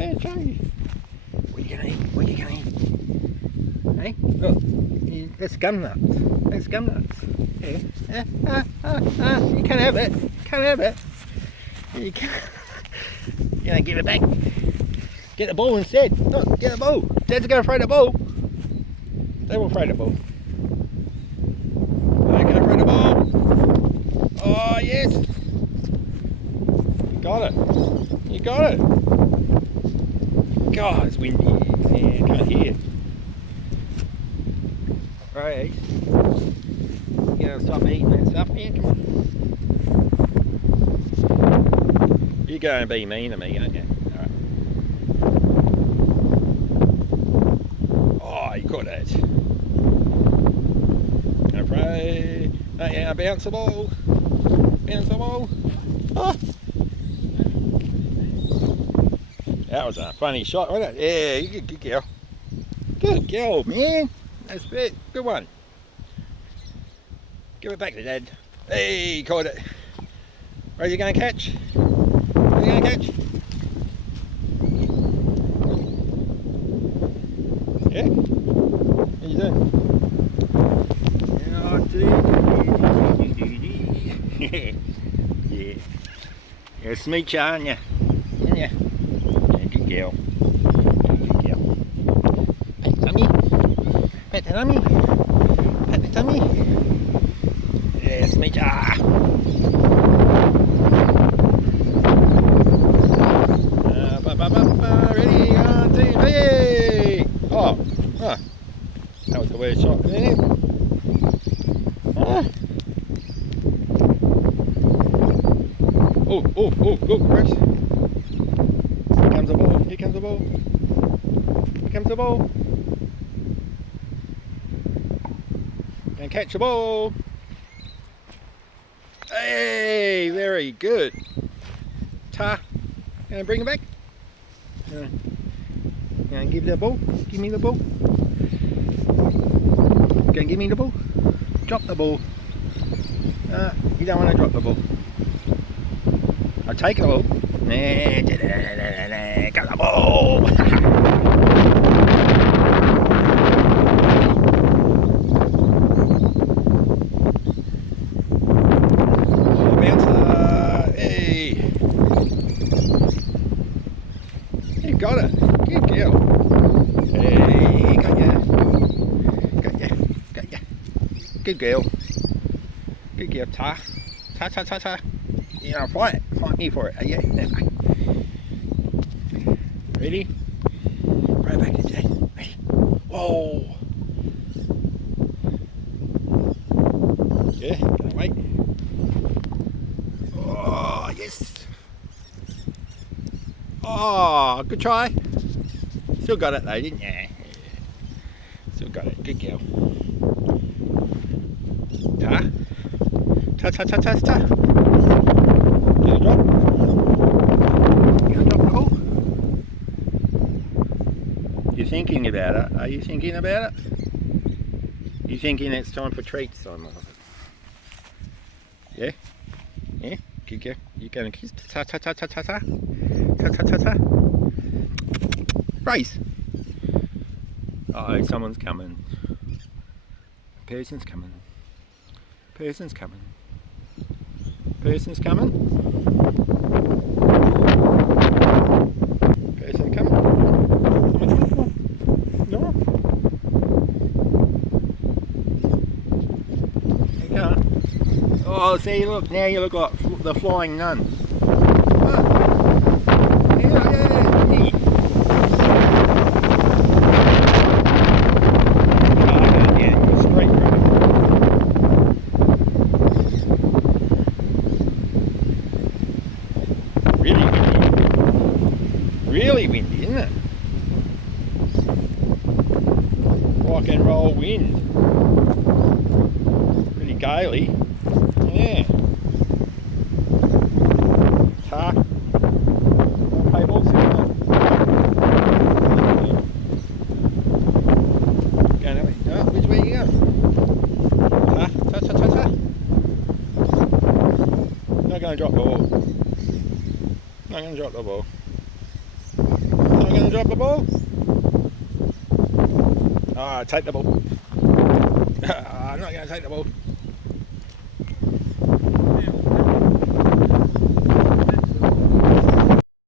Man, show you. What are you gonna eat? What are you gonna eat? Hey, look. That's gum nuts. That's gum nuts. Yeah. You can't have it. You can't have it. You can't. You're gonna give it back. Get the ball instead. Look, get the ball. Dad's gonna throw the ball. They will throw the ball. They're gonna throw the ball. Oh yes. You got it. You got it. God, it's windy. Yeah, I can't hear. Right. You gotta stop eating that stuff, man. Come on. You're going to be mean to me, aren't you? Alright. Oh, you got it. Gonna pray. Oh, yeah, bounce the ball. Bounce the ball. Oh. That was a funny shot, wasn't it? Yeah, you good girl. Good girl, man. That's it. Good one. Give it back to Dad. Hey, you caught it. Where are you going to catch? Where are you going to catch? Yeah? What are you doing? Yeah. You're a smeecher, aren't you? Aren't you? Yeah, good girl. Good girl. Pat the tummy. Pat the tummy. Pat the tummy. Yeah, smeecher. Ready on TV. Oh, that was the worst shot there. Oh, Chris. Here comes the ball. Here comes the ball. Here comes the ball. Gonna catch the ball. Hey, very good. Ta. Gonna bring it back. Gonna give the ball. Give me the ball. Gonna give me the ball. Drop the ball. You don't want to drop the ball. I'll take the ball. Got the ball. Got it. Good girl. Hey, got ya. Got ya. Got ya. Good girl. Good girl. Ta. You know, fight me for it. Yeah. Ready? Right back to Dad. Ready? Whoa. Yeah, gotta wait. Oh, yes. Oh, good try. Still got it though, didn't you? Yeah. Still got it. Good girl. Ta. You gonna drop? You gonna drop the ball? You're thinking about it. Are you thinking about it? You thinking it's time for treats time? Yeah? Yeah? Good girl. You gonna kiss? Ta. Race! Oh, someone's coming. Person's coming. Person's coming. Person's coming. Person's coming. No. There you go. Oh, see, look, now you look like the flying nun. Really windy, isn't it? Rock and roll wind. Pretty gaily. Yeah. Ta. Play balls, isn't it? Going that way. Oh, which way are you going? Ta. Not going to drop the ball. Not going to drop the ball. not going to drop the ball? Ah, take the ball. I'm not going to take the ball.